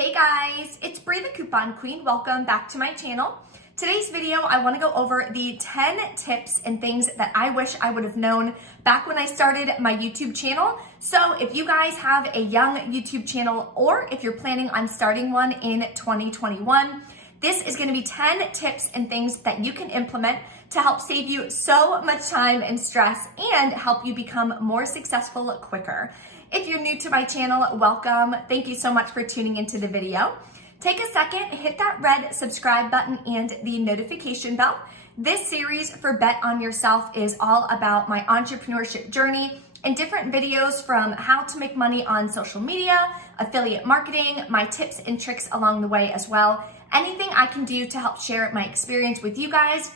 Hey guys, it's Bree the Coupon Queen. Welcome back to my channel. Today's video, I want to go over the 10 tips and things that I wish I would have known back when I started my YouTube channel. So if you guys have a young YouTube channel or if you're planning on starting one in 2021, this is going to be 10 tips and things that you can implement to help save you so much time and stress and help you become more successful quicker. If you're new to my channel, welcome. Thank you so much for tuning into the video. Take a second, hit that red subscribe button and the notification bell. This series for Bet on Yourself is all about my entrepreneurship journey and different videos from how to make money on social media, affiliate marketing, my tips and tricks along the way as well. Anything I can do to help share my experience with you guys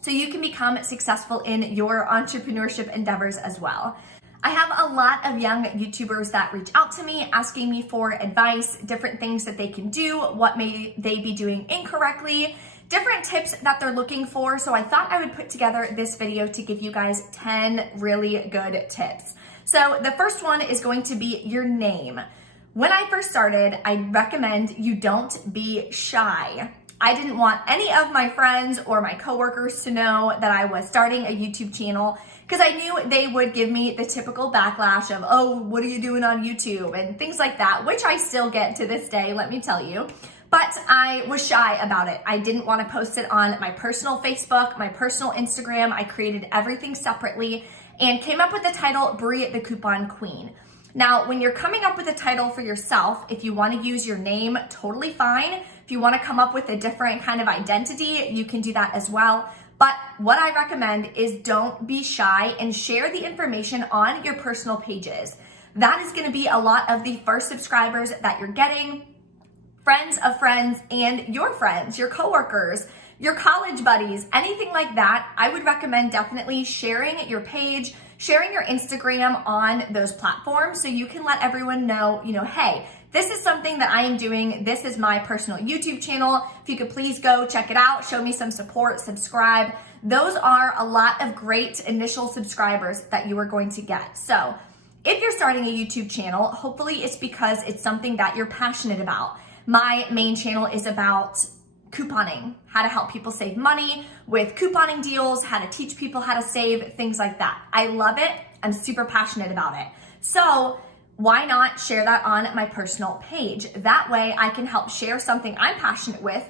so you can become successful in your entrepreneurship endeavors as well. I have a lot of young YouTubers that reach out to me asking me for advice, different things that they can do, what may they be doing incorrectly, different tips that they're looking for. So I thought I would put together this video to give you guys 10 really good tips. So the first one is going to be your name. When I first started, I recommend you don't be shy. I didn't want any of my friends or my coworkers to know that I was starting a YouTube channel because I knew they would give me the typical backlash of, oh, what are you doing on YouTube? And things like that, which I still get to this day, let me tell you. But I was shy about it. I didn't want to post it on my personal Facebook, my personal Instagram. I created everything separately and came up with the title, Bree the Coupon Queen. Now, when you're coming up with a title for yourself, if you want to use your name, totally fine. If you want to come up with a different kind of identity, you can do that as well. But what I recommend is don't be shy and share the information on your personal pages. That is going to be a lot of the first subscribers that you're getting, friends of friends, and your friends, your coworkers, your college buddies, anything like that. I would recommend definitely sharing your page, sharing your Instagram on those platforms so you can let everyone know, hey, this is something that I am doing. This is my personal YouTube channel. If you could please go check it out, show me some support, subscribe. Those are a lot of great initial subscribers that you are going to get. So if you're starting a YouTube channel, hopefully it's because it's something that you're passionate about. My main channel is about couponing, how to help people save money with couponing deals, how to teach people how to save, things like that. I love it. I'm super passionate about it. So why not share that on my personal page? That way I can help share something I'm passionate with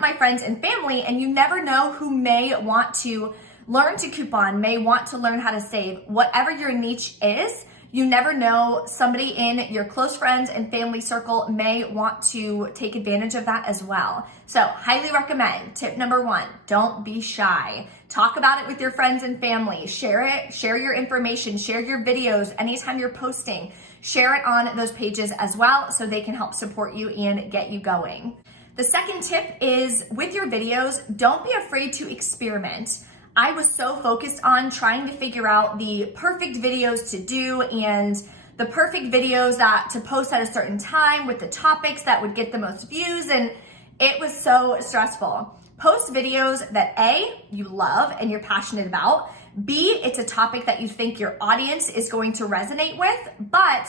my friends and family, and you never know who may want to learn to coupon, may want to learn how to save. Whatever your niche is, you never know, somebody in your close friends and family circle may want to take advantage of that as well. So highly recommend. Tip number 1, don't be shy. Talk about it with your friends and family. Share it, share your information, share your videos anytime you're posting. Share it on those pages as well so they can help support you and get you going. The second tip is with your videos, don't be afraid to experiment. I was so focused on trying to figure out the perfect videos to do and the perfect videos that to post at a certain time with the topics that would get the most views, and it was so stressful. Post videos that A, you love and you're passionate about, B, it's a topic that you think your audience is going to resonate with, but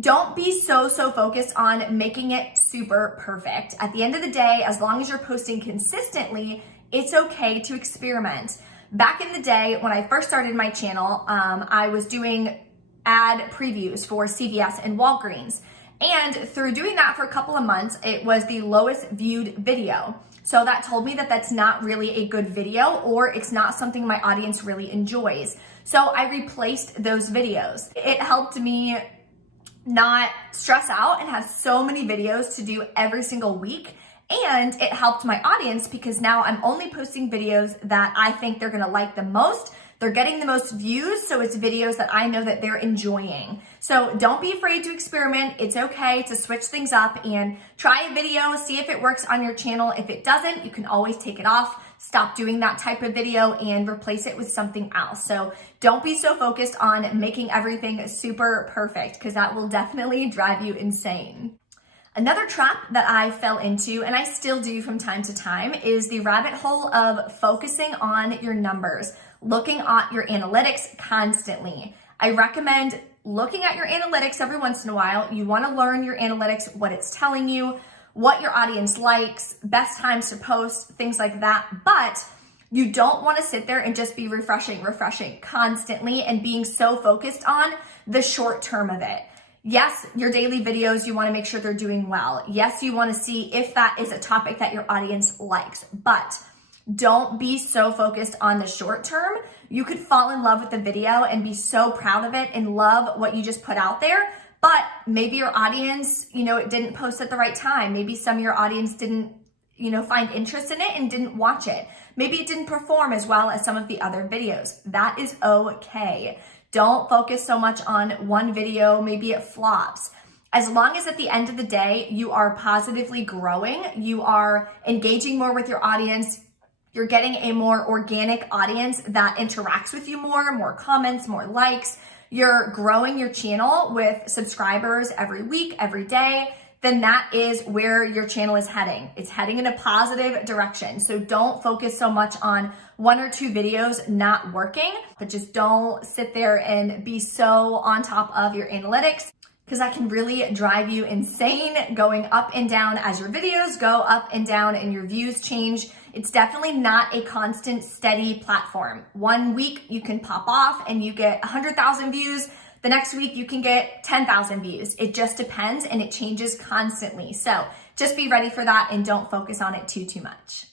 don't be so focused on making it super perfect. At the end of the day, as long as you're posting consistently, it's okay to experiment. Back in the day, when I first started my channel, I was doing ad previews for CVS and Walgreens. And through doing that for a couple of months, it was the lowest viewed video. So that told me that that's not really a good video, or it's not something my audience really enjoys. So I replaced those videos. It helped me not stress out and have so many videos to do every single week. And it helped my audience because now I'm only posting videos that I think they're gonna like the most. They're getting the most views, so it's videos that I know that they're enjoying. So don't be afraid to experiment. It's okay to switch things up and try a video, see if it works on your channel. If it doesn't, you can always take it off, stop doing that type of video and replace it with something else. So don't be so focused on making everything super perfect because that will definitely drive you insane. Another trap that I fell into, and I still do from time to time, is the rabbit hole of focusing on your numbers, looking at your analytics constantly. I recommend looking at your analytics every once in a while. You want to learn your analytics, what it's telling you, what your audience likes, best times to post, things like that. But you don't want to sit there and just be refreshing constantly and being so focused on the short term of it. Yes, your daily videos, you want to make sure they're doing well. Yes, you want to see if that is a topic that your audience likes, but don't be so focused on the short term. You could fall in love with the video and be so proud of it and love what you just put out there, but maybe your audience, it didn't post at the right time. Maybe some of your audience didn't, find interest in it and didn't watch it. Maybe it didn't perform as well as some of the other videos. That is okay. Don't focus so much on one video, maybe it flops. As long as at the end of the day, you are positively growing, you are engaging more with your audience, you're getting a more organic audience that interacts with you more comments, more likes, you're growing your channel with subscribers every week, every day, then that is where your channel is heading. It's heading in a positive direction. So don't focus so much on one or two videos not working, but just don't sit there and be so on top of your analytics, because that can really drive you insane, going up and down as your videos go up and down and your views change. It's definitely not a constant, steady platform. One week you can pop off and you get 100,000 views. The next week you can get 10,000 views. It just depends and it changes constantly. So just be ready for that and don't focus on it too much.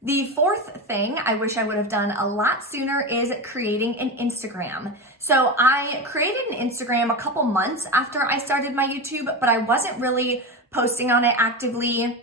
The fourth thing I wish I would have done a lot sooner is creating an Instagram. So I created an Instagram a couple months after I started my YouTube, but I wasn't really posting on it actively,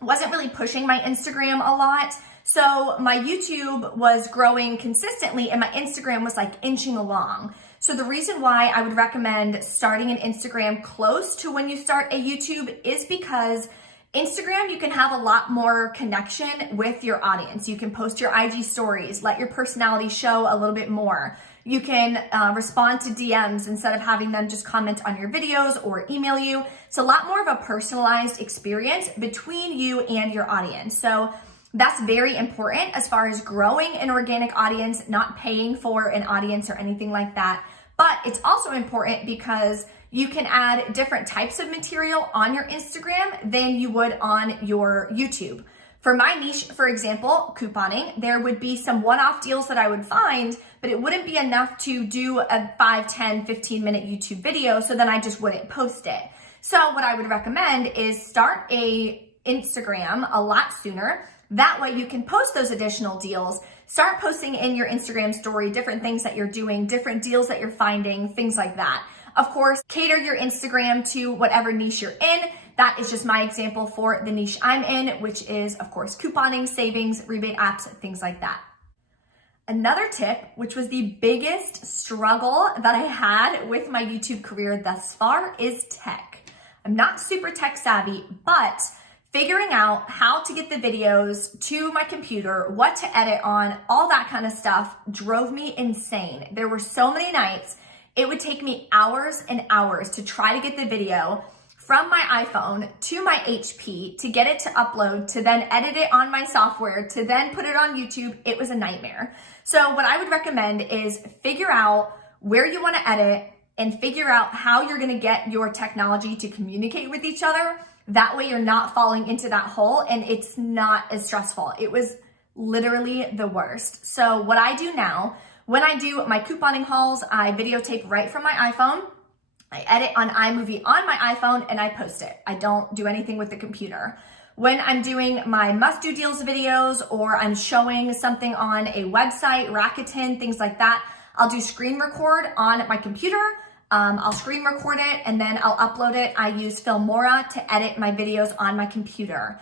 wasn't really pushing my Instagram a lot. So my YouTube was growing consistently and my Instagram was like inching along. So the reason why I would recommend starting an Instagram close to when you start a YouTube is because Instagram, you can have a lot more connection with your audience. You can post your IG stories, let your personality show a little bit more. You can respond to DMs instead of having them just comment on your videos or email you. It's a lot more of a personalized experience between you and your audience. So that's very important as far as growing an organic audience, not paying for an audience or anything like that. But it's also important because you can add different types of material on your Instagram than you would on your YouTube. For my niche, for example, couponing, there would be some one-off deals that I would find, but it wouldn't be enough to do a 5, 10, 15-minute YouTube video, so then I just wouldn't post it. So what I would recommend is start a Instagram a lot sooner. That way you can post those additional deals. Start posting in your Instagram story different things that you're doing, different deals that you're finding, things like that. Of course, cater your Instagram to whatever niche you're in. That is just my example for the niche I'm in, which is, of course, couponing, savings, rebate apps, things like that. Another tip, which was the biggest struggle that I had with my YouTube career thus far, is tech. I'm not super tech savvy, but figuring out how to get the videos to my computer, what to edit on, all that kind of stuff drove me insane. There were so many nights. It would take me hours and hours to try to get the video from my iPhone to my HP, to get it to upload, to then edit it on my software, to then put it on YouTube. It was a nightmare. So what I would recommend is figure out where you want to edit and figure out how you're going to get your technology to communicate with each other. That way you're not falling into that hole and it's not as stressful. It was literally the worst. So what I do now, when I do my couponing hauls, I videotape right from my iPhone. I edit on iMovie on my iPhone and I post it. I don't do anything with the computer. When I'm doing my must-do deals videos or I'm showing something on a website, Rakuten, things like that, I'll do screen record on my computer. I'll screen record it and then I'll upload it. I use Filmora to edit my videos on my computer.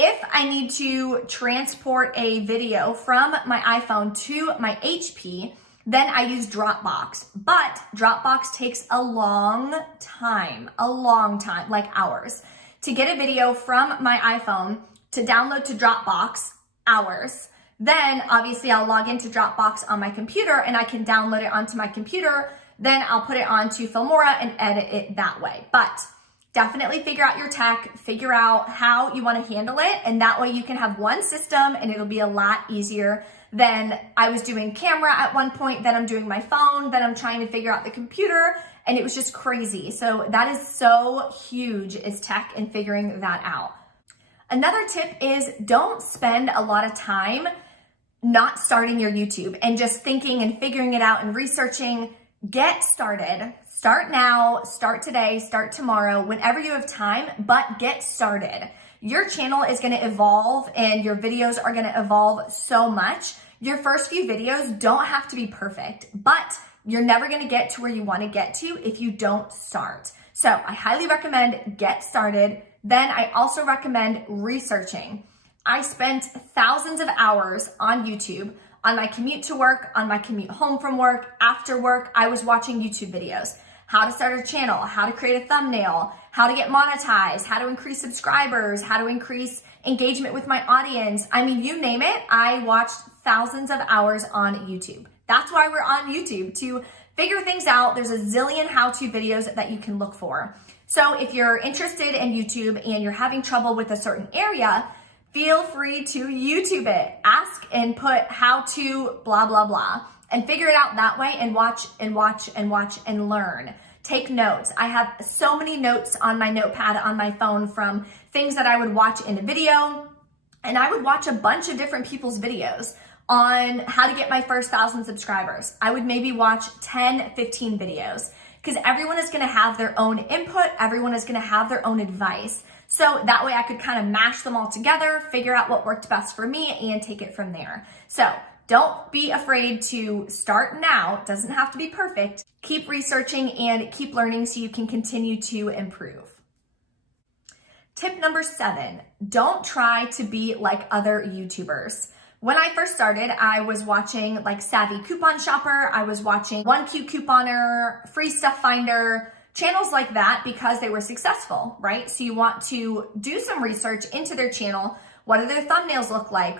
If I need to transport a video from my iPhone to my HP, then I use Dropbox. But Dropbox takes a long time, like hours. To get a video from my iPhone to download to Dropbox, hours. Then obviously I'll log into Dropbox on my computer and I can download it onto my computer. Then I'll put it onto Filmora and edit it that way. But definitely figure out your tech, figure out how you want to handle it, and that way you can have one system and it'll be a lot easier then I was doing camera at one point, then I'm doing my phone, then I'm trying to figure out the computer, and it was just crazy. So that is so huge, is tech and figuring that out. Another tip is don't spend a lot of time not starting your YouTube and just thinking and figuring it out and researching. Get started. Start now, start today, start tomorrow, whenever you have time, but get started. Your channel is gonna evolve and your videos are gonna evolve so much. Your first few videos don't have to be perfect, but you're never gonna get to where you wanna get to if you don't start. So I highly recommend get started. Then I also recommend researching. I spent thousands of hours on YouTube on my commute to work, on my commute home from work, after work. I was watching YouTube videos. How to start a channel, how to create a thumbnail, how to get monetized, how to increase subscribers, how to increase engagement with my audience. I mean, you name it, I watched thousands of hours on YouTube. That's why we're on YouTube, to figure things out. There's a zillion how-to videos that you can look for. So if you're interested in YouTube and you're having trouble with a certain area, feel free to YouTube it. Ask and put how to blah, blah, blah, and figure it out that way, and watch and watch and watch and learn. Take notes. I have so many notes on my notepad on my phone from things that I would watch in a video, and I would watch a bunch of different people's videos on how to get my first 1,000 subscribers. I would maybe watch 10, 15 videos, because everyone is gonna have their own input, everyone is gonna have their own advice. So that way I could kind of mash them all together, figure out what worked best for me, and take it from there. So don't be afraid to start now. It doesn't have to be perfect. Keep researching and keep learning so you can continue to improve. Tip number 7, don't try to be like other YouTubers. When I first started, I was watching like Savvy Coupon Shopper, I was watching One Cute Couponer, Free Stuff Finder, channels like that, because they were successful, right? So you want to do some research into their channel. What do their thumbnails look like?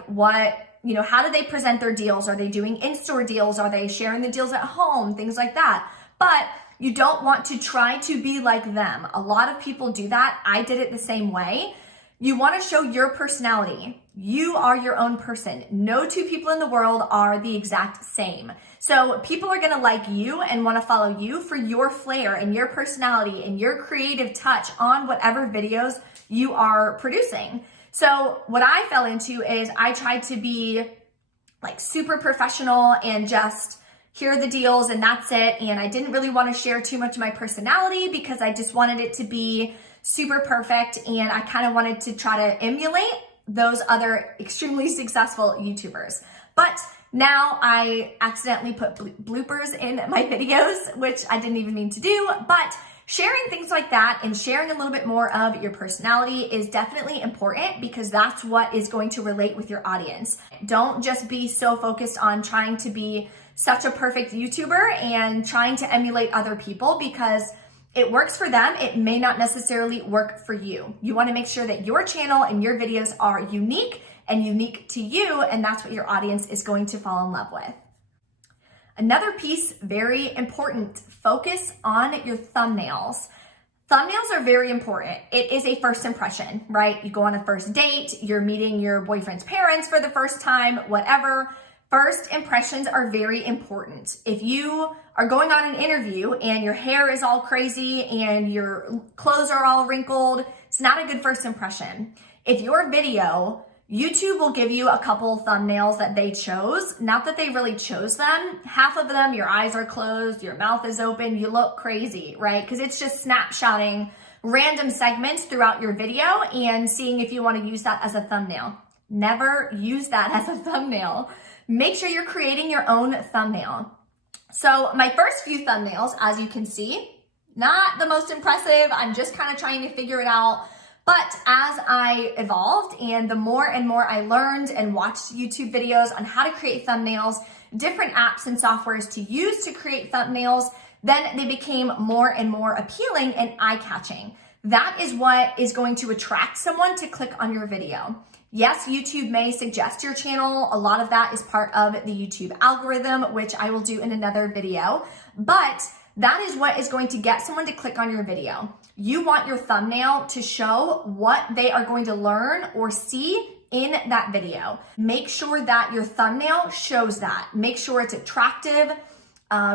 How do they present their deals? Are they doing in-store deals? Are they sharing the deals at home? Things like that. But you don't want to try to be like them. A lot of people do that. I did it the same way. You want to show your personality. You are your own person. No two people in the world are the exact same. So people are going to like you and want to follow you for your flair and your personality and your creative touch on whatever videos you are producing. So what I fell into is I tried to be like super professional and just here are the deals and that's it. And I didn't really want to share too much of my personality because I just wanted it to be super perfect. And I kind of wanted to try to emulate those other extremely successful YouTubers. But now I accidentally put bloopers in my videos, which I didn't even mean to do, but sharing things like that and sharing a little bit more of your personality is definitely important, because that's what is going to relate with your audience. Don't just be so focused on trying to be such a perfect YouTuber and trying to emulate other people, because it works for them. It may not necessarily work for you. You want to make sure that your channel and your videos are unique and unique to you, and that's what your audience is going to fall in love with. Another piece, very important, focus on your thumbnails. Thumbnails are very important. It is a first impression, right? You go on a first date, you're meeting your boyfriend's parents for the first time, whatever. First impressions are very important. If you are going on an interview and your hair is all crazy and your clothes are all wrinkled, it's not a good first impression. If your video, YouTube will give you a couple thumbnails that they chose. Not that they really chose them. Half of them, your eyes are closed, your mouth is open, you look crazy, right? Because it's just snapshotting random segments throughout your video and seeing if you want to use that as a thumbnail. Never use that as a thumbnail. Make sure you're creating your own thumbnail. So my first few thumbnails, as you can see, not the most impressive. I'm just kind of trying to figure it out. But as I evolved and the more and more I learned and watched YouTube videos on how to create thumbnails, different apps and softwares to use to create thumbnails, then they became more and more appealing and eye-catching. That is what is going to attract someone to click on your video. Yes, YouTube may suggest your channel. A lot of that is part of the YouTube algorithm, which I will do in another video. But That is what is going to get someone to click on your video. You want your thumbnail to show what they are going to learn or see in that video. Make sure that your thumbnail shows that. Make sure it's attractive.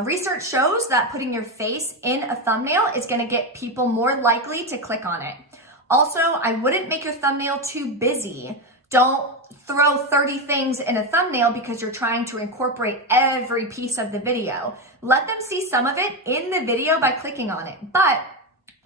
Research shows that putting your face in a thumbnail is gonna get people more likely to click on it. Also, I wouldn't make your thumbnail too busy. Don't throw 30 things in a thumbnail because you're trying to incorporate every piece of the video. Let them see some of it in the video by clicking on it. But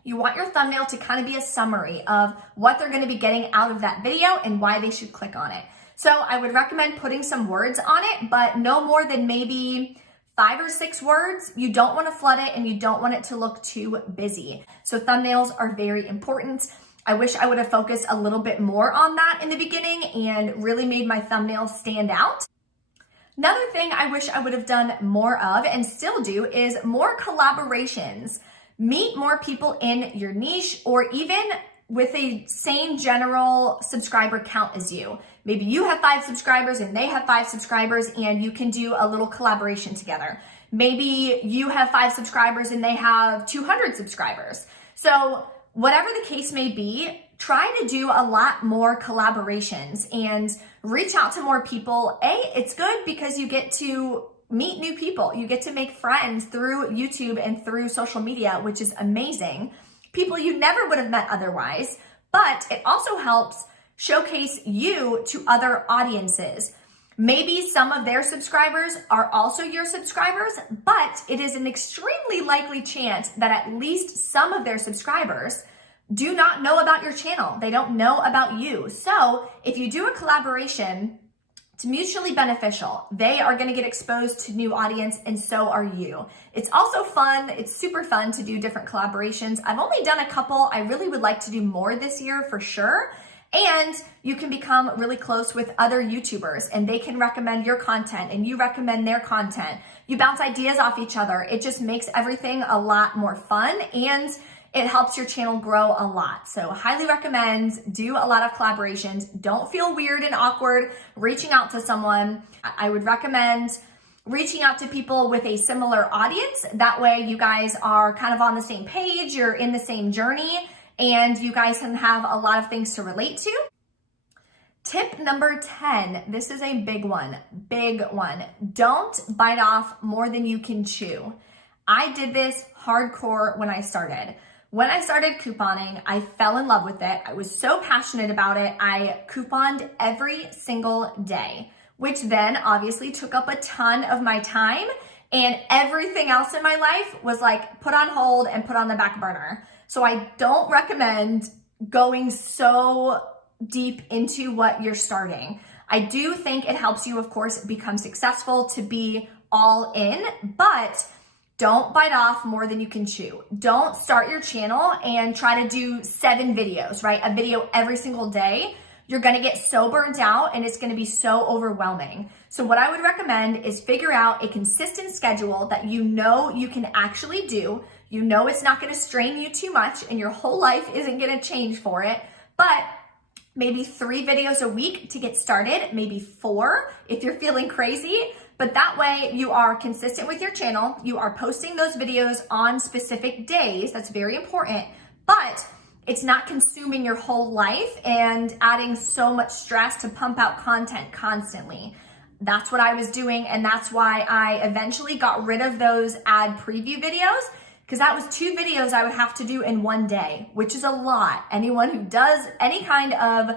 you want your thumbnail to kind of be a summary of what they're gonna be getting out of that video and why they should click on it. So I would recommend putting some words on it, but no more than maybe 5 or 6 words. You don't want to flood it and you don't want it to look too busy. So thumbnails are very important. I wish I would have focused a little bit more on that in the beginning and really made my thumbnails stand out. Another thing I wish I would have done more of and still do is more collaborations. Meet more people in your niche or even with a same general subscriber count as you. Maybe you have 5 subscribers and they have 5 subscribers and you can do a little collaboration together. Maybe you have 5 subscribers and they have 200 subscribers. So whatever the case may be, try to do a lot more collaborations and reach out to more people. It's good because you get to meet new people. You get to make friends through YouTube and through social media, which is amazing. People you never would have met otherwise, but it also helps showcase you to other audiences. Maybe some of their subscribers are also your subscribers, but it is an extremely likely chance that at least some of their subscribers do not know about your channel. They don't know about you. So if you do a collaboration, it's mutually beneficial. They are gonna get exposed to new audience and so are you. It's also fun, it's super fun to do different collaborations. I've only done a couple. I really would like to do more this year for sure. And you can become really close with other YouTubers and they can recommend your content and you recommend their content. You bounce ideas off each other. It just makes everything a lot more fun and it helps your channel grow a lot. So highly recommend, do a lot of collaborations. Don't feel weird and awkward reaching out to someone. I would recommend reaching out to people with a similar audience. That way you guys are kind of on the same page, you're in the same journey, and you guys can have a lot of things to relate to. Tip number 10, this is a big one. Don't bite off more than you can chew. I did this hardcore when I started. When I started couponing, I fell in love with it. I was so passionate about it. I couponed every single day, which then obviously took up a ton of my time, and everything else in my life was like put on hold and put on the back burner. So I don't recommend going so deep into what you're starting. I do think it helps you, of course, become successful to be all in, but don't bite off more than you can chew. Don't start your channel and try to do 7 videos, right? A video every single day. You're gonna get so burnt out and it's gonna be so overwhelming. So what I would recommend is figure out a consistent schedule that you know you can actually do. You know it's not gonna strain you too much and your whole life isn't gonna change for it, but maybe 3 videos a week to get started, maybe 4 if you're feeling crazy. But that way you are consistent with your channel. You are posting those videos on specific days. That's very important, but it's not consuming your whole life and adding so much stress to pump out content constantly. That's what I was doing. And that's why I eventually got rid of those ad preview videos, because that was 2 videos I would have to do in one day, which is a lot. Anyone who does any kind of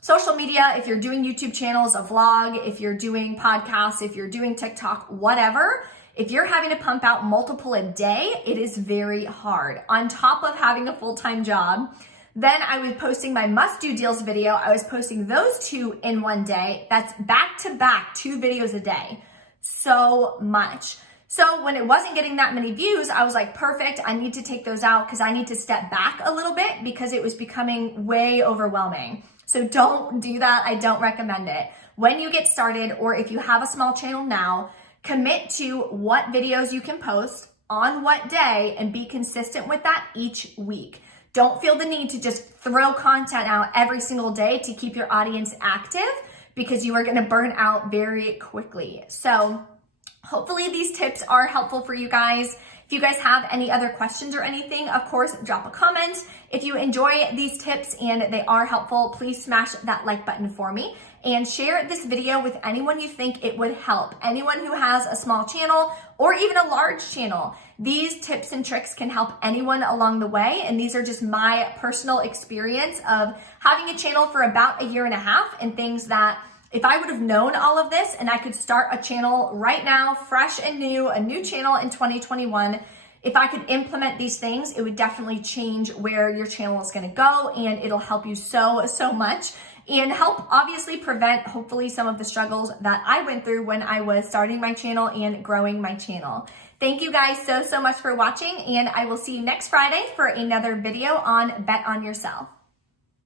social media, if you're doing YouTube channels, a vlog, if you're doing podcasts, if you're doing TikTok, whatever, if you're having to pump out multiple a day, it is very hard. On top of having a full-time job, then I was posting my must-do deals video. I was posting those 2 in one day. That's back-to-back 2 videos a day. So much. So when it wasn't getting that many views, I was like, perfect, I need to take those out because I need to step back a little bit because it was becoming way overwhelming. So don't do that. I don't recommend it. When you get started, or if you have a small channel now, commit to what videos you can post on what day and be consistent with that each week. Don't feel the need to just throw content out every single day to keep your audience active because you are going to burn out very quickly. So hopefully these tips are helpful for you guys. If you guys have any other questions or anything, of course, drop a comment. If you enjoy these tips and they are helpful, please smash that like button for me and share this video with anyone you think it would help. Anyone who has a small channel or even a large channel. These tips and tricks can help anyone along the way, and these are just my personal experience of having a channel for about a year and a half, and things that if I would have known all of this and I could start a channel right now, fresh and new, a new channel in 2021, if I could implement these things, it would definitely change where your channel is going to go, and it'll help you so much and help obviously prevent hopefully some of the struggles that I went through when I was starting my channel and growing my channel. Thank you guys so much for watching, and I will see you next Friday for another video on Bet on Yourself.